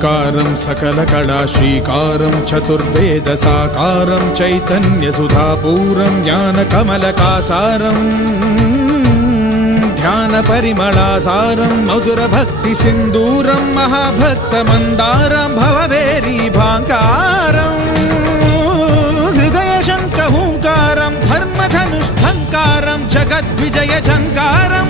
ఓంకారం सकलकला श्रीकारं चतुर्वेदसाकारं चैतन्यसुधापूरं ज्ञानकमलकासारं ध्यानपरिमलासारं मधुरभक्तिसिन्दूरं महाभक्तमन्दारं भवभेरीभाङ्कारं हृदयशङ्खहुङ्कारं धर्मधनुष्ठङ्कारं जगद्विजयझङ्कारं